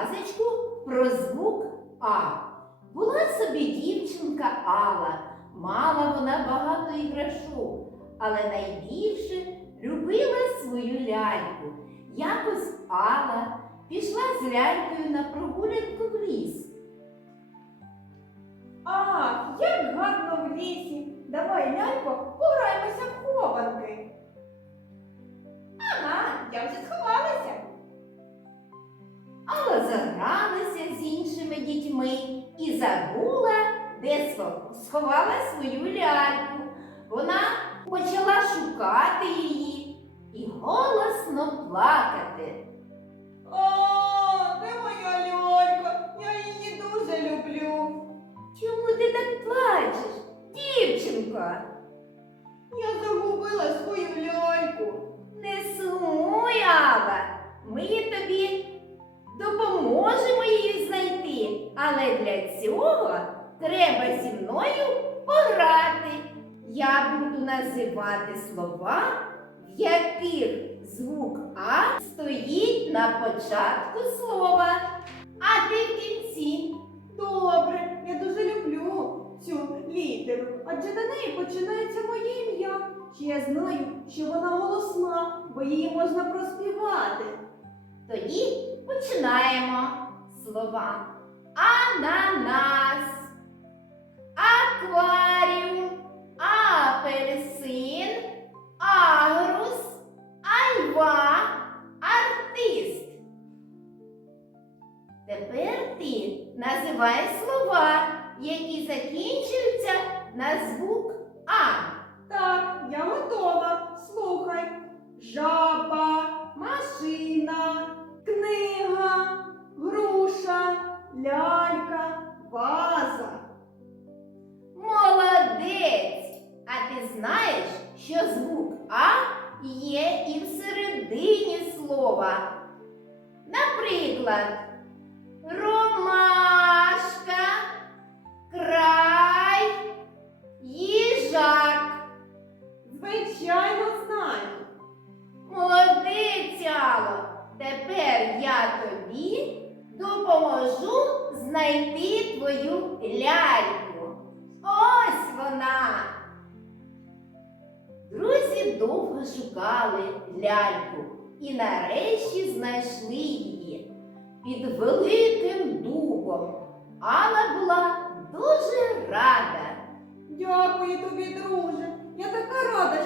казочку про звук А. Була собі дівчинка Алла. Мала вона багато іграшок, але найбільше любила свою ляльку. Якось Алла пішла з лялькою на прогулянку в ліс. Алла загралася з іншими дітьми і забула, де сховала свою ляльку. Вона почала шукати її і голосно плакати. О, де моя лялька? Я її дуже люблю. Чому ти так плачеш, дівчинка? Я загубила свою ляльку. Не сумуй, Алла. Ми тобі але для цього треба зі мною пограти. Я буду називати слова, в яких звук А стоїть на початку слова, а ти в кінці. Добре, я дуже люблю цю літеру, адже на неї починається моє ім'я. Ще я знаю, що вона голосна, бо її можна проспівати. Тоді починаємо слова. Ананас, акваріум, апельсин, агрус, айва, артист. Тепер ти називай слова, які закінчуються на звук А. Так, я готова. Слухай. Жаба, машина, книга, груша, лялька, ваза. Молодець! А ти знаєш, що звук А є і всередині слова. Наприклад, ромашка, край, їжак. Звичайно, знаю. Молодець, Алло! Тепер я тобі допоможу знайти твою ляльку. Ось вона. Друзі довго шукали ляльку і нарешті знайшли її під великим дубом. Алла була дуже рада. Дякую тобі, друже. Я така рада,